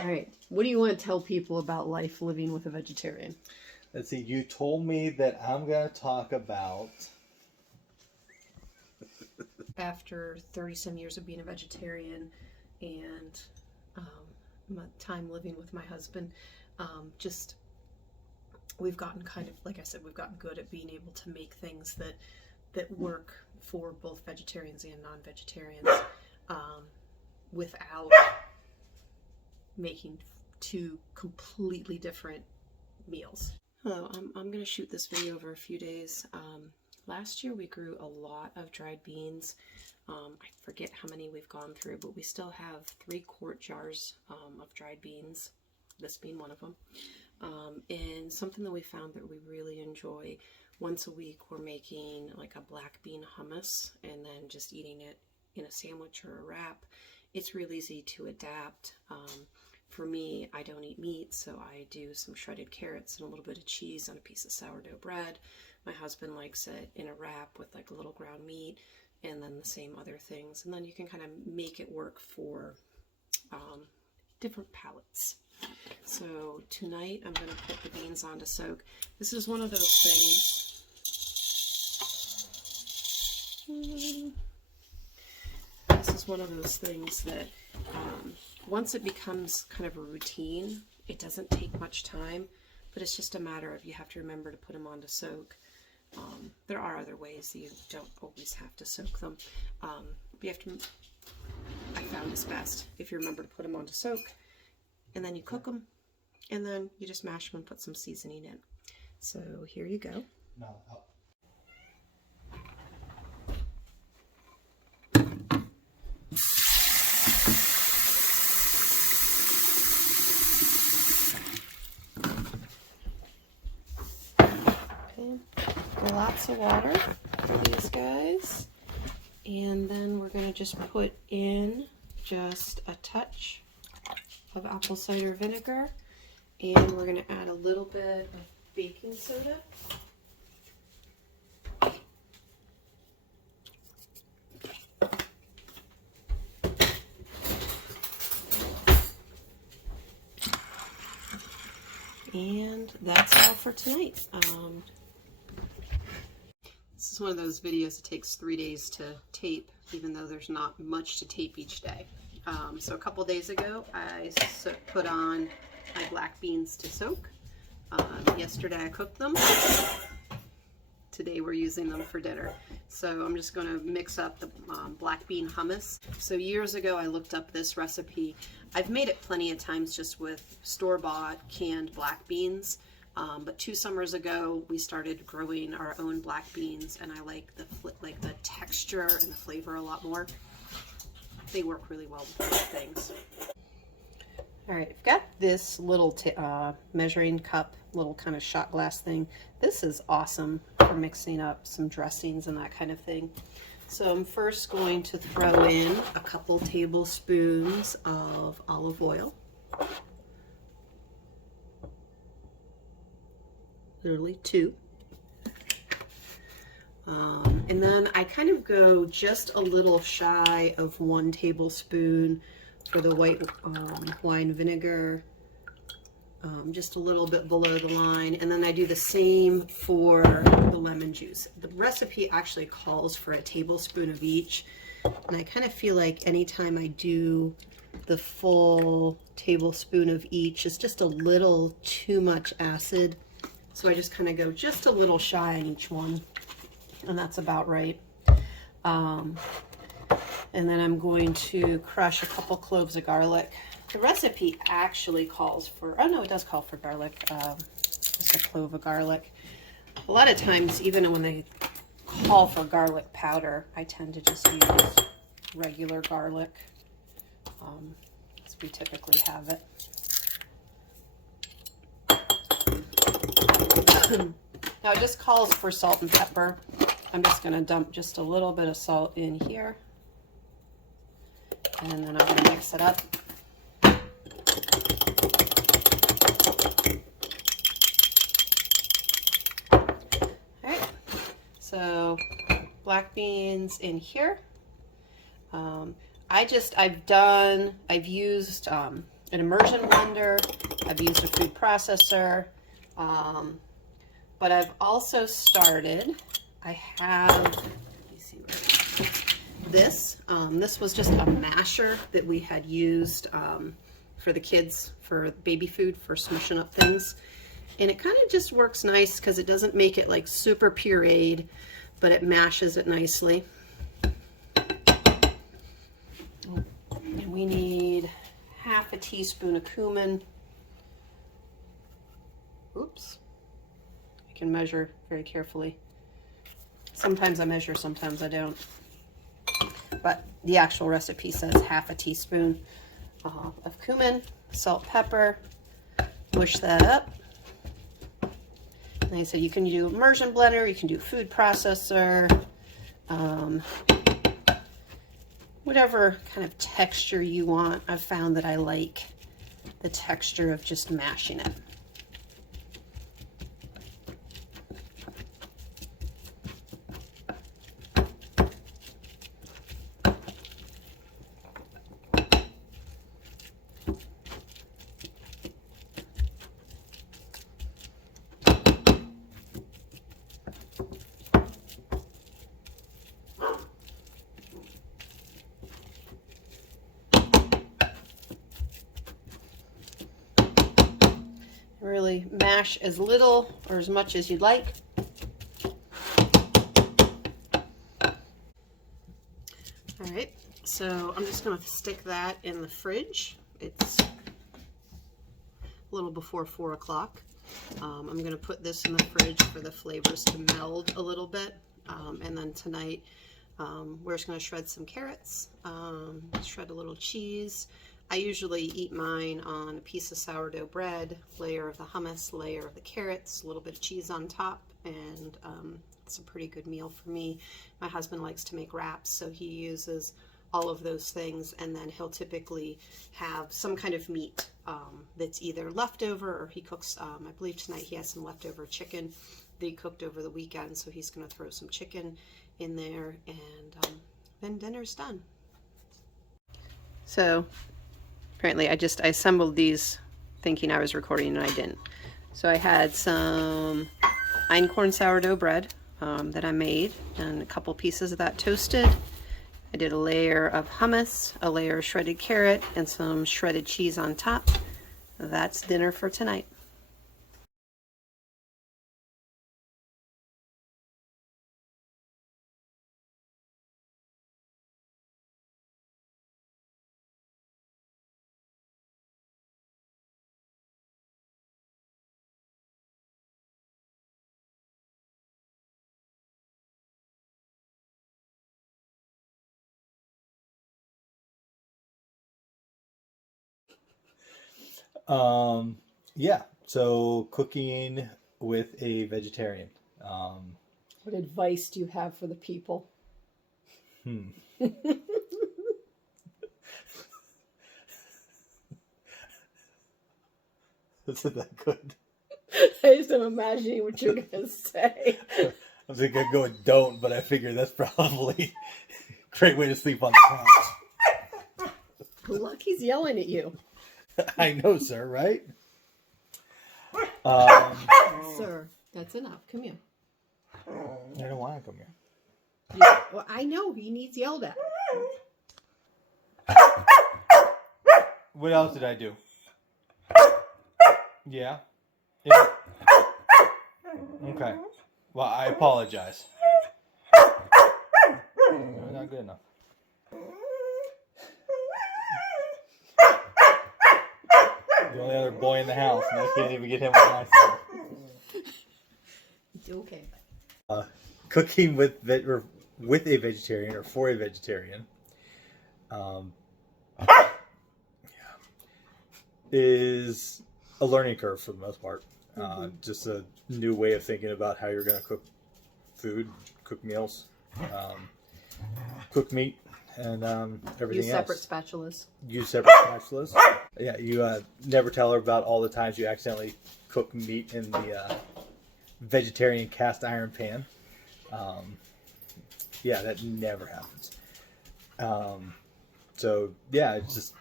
All right. What do you want to tell people about life living with a vegetarian? Let's see, you told me that I'm going to talk about... After 30-some years of being a vegetarian and my time living with my husband, we've gotten kind of, like I said, we've gotten good at being able to make things that work for both vegetarians and non-vegetarians without making two completely different meals. Hello, I'm going to shoot this video over a few days. Last year we grew a lot of dried beans. I forget how many we've gone through, but we still have 3-quart jars of dried beans, this being one of them. And something that we found that we really enjoy, once a week we're making like a black bean hummus and then just eating it in a sandwich or a wrap. It's real easy to adapt. For me, I don't eat meat, so I do some shredded carrots and a little bit of cheese on a piece of sourdough bread. My husband likes it in a wrap with like a little ground meat and then the same other things. And then you can kind of make it work for different palates. So tonight I'm going to put the beans on to soak. This is one of those things. This is one of those things that once it becomes kind of a routine, it doesn't take much time, but it's just a matter of you have to remember to put them on to soak. There are other ways that you don't always have to soak them. You have to, I found this best, if you remember to put them on to soak, and then you cook them, and then you just mash them and put some seasoning in. So here you go. No. Lots of water for these guys, and then we're going to just put in just a touch of apple cider vinegar, and we're going to add a little bit of baking soda. And that's all for tonight. This is one of those videos that takes 3 days to tape, even though there's not much to tape each day. So a couple days ago, I put on my black beans to soak. Yesterday I cooked them. Today we're using them for dinner. So I'm just going to mix up the black bean hummus. So years ago I looked up this recipe. I've made it plenty of times just with store-bought canned black beans. But 2 summers ago, we started growing our own black beans, and I like the texture and the flavor a lot more. They work really well with those things. All right, I've got this little measuring cup, little kind of shot glass thing. This is awesome for mixing up some dressings and that kind of thing. So I'm first going to throw in a couple tablespoons of olive oil. Literally 2. And then I kind of go just a little shy of 1 tablespoon for the white wine vinegar, just a little bit below the line. And then I do the same for the lemon juice. The recipe actually calls for a tablespoon of each. And I kind of feel like anytime I do the full tablespoon of each, it's just a little too much acid. So I just kind of go just a little shy on each one, and that's about right. And then I'm going to crush a couple cloves of garlic. The recipe actually calls for, oh no, it does call for garlic, just a clove of garlic. A lot of times, even when they call for garlic powder, I tend to just use regular garlic, as we typically have it. Now it just calls for salt and pepper. I'm just going to dump just a little bit of salt in here, and then I'm going to mix it up. Alright, so black beans in here. I've used an immersion blender. I've used a food processor. But I've also started, I have, let me see where it is. This. This was just a masher that we had used for the kids, for baby food, for smushing up things. And it kind of just works nice because it doesn't make it like super pureed, but it mashes it nicely. And we need half a teaspoon of cumin. Oops. I can measure very carefully. Sometimes I measure, sometimes I don't. But the actual recipe says half a teaspoon of cumin, salt, pepper. Mush that up. Like I said, you can do immersion blender, you can do food processor, whatever kind of texture you want. I've found that I like the texture of just mashing it. Really mash as little or as much as you'd like. All right, so I'm just going to stick that in the fridge. It's a little before 4 o'clock. I'm going to put this in the fridge for the flavors to meld a little bit. And then tonight, we're just going to shred some carrots, shred a little cheese. I usually eat mine on a piece of sourdough bread, layer of the hummus, layer of the carrots, a little bit of cheese on top, and it's a pretty good meal for me. My husband likes to make wraps, so he uses all of those things, and then he'll typically have some kind of meat that's either leftover or he cooks. I believe tonight he has some leftover chicken that he cooked over the weekend, so he's going to throw some chicken in there, and then dinner's done. So apparently I assembled these thinking I was recording and I didn't. So I had some einkorn sourdough bread that I made, and a couple pieces of that toasted. I did a layer of hummus, a layer of shredded carrot, and some shredded cheese on top. That's dinner for tonight. Yeah, so cooking with a vegetarian. What advice do you have for the people? Isn't that good? I just am imagining what you're going to say. I was thinking I'd go with don't, but I figure that's probably a great way to sleep on the couch. Look, he's yelling at you. I know, sir, right? Sir, that's enough. Come here. I don't want to come here. Well, I know he needs yelled at. What else did I do? Yeah. Okay. Well, I apologize. Not good enough. The only other boy in the house, and I can't even get him on my side. It's okay. Cooking with a vegetarian or for a vegetarian is a learning curve for the most part. Just a new way of thinking about how you're going to cook food, cook meals, cook meat, and everything Use else. separate spatulas. Use separate spatulas. Yeah, you never tell her about all the times you accidentally cook meat in the vegetarian cast iron pan. Yeah, that never happens. So yeah, it's just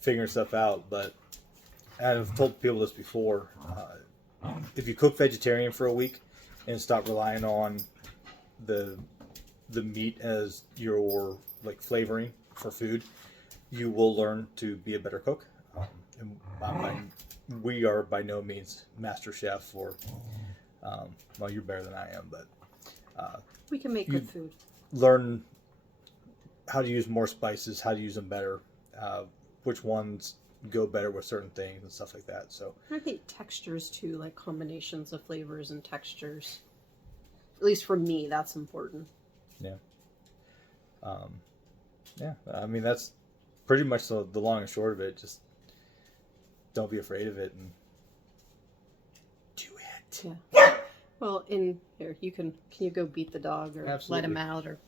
figuring stuff out. But I've told people this before, if you cook vegetarian for a week and stop relying on the meat as your like flavoring for food, you will learn to be a better cook. We are by no means master chef or well, you're better than I am, but we can make good food. Learn how to use more spices, how to use them better, which ones go better with certain things and stuff like that. So I think textures too, like combinations of flavors and textures. At least for me, that's important. Yeah. Yeah. I mean, that's pretty much the long and short of it. Just don't be afraid of it and do it. Yeah. Well, in here, can you go beat the dog or Absolutely. let him out or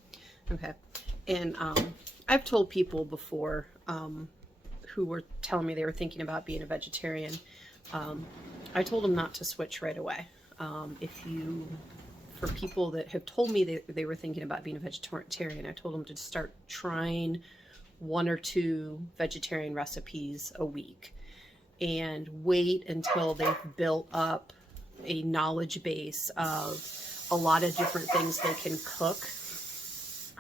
okay. And I've told people before who were telling me they were thinking about being a vegetarian. I told them not to switch right away. For people that have told me they were thinking about being a vegetarian, I told them to start trying 1 or 2 vegetarian recipes a week and wait until they've built up a knowledge base of a lot of different things they can cook.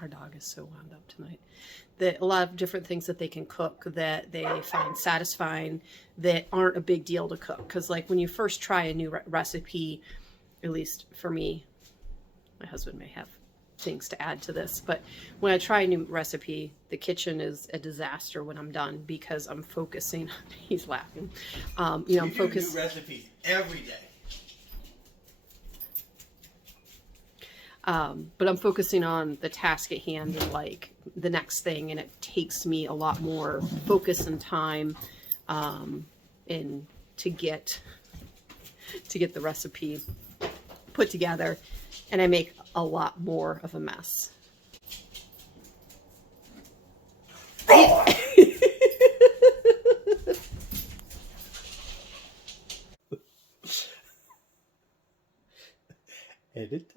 Our dog is so wound up tonight. A lot of different things that they can cook that they find satisfying that aren't a big deal to cook. Because like when you first try a new recipe, at least for me, my husband may have things to add to this, but when I try a new recipe, the kitchen is a disaster when I'm done because I'm focusing. He's laughing. I'm focused. New recipes every day. But I'm focusing on the task at hand and like the next thing, and it takes me a lot more focus and time and to get the recipe put together, and I make a lot more of a mess. Edit.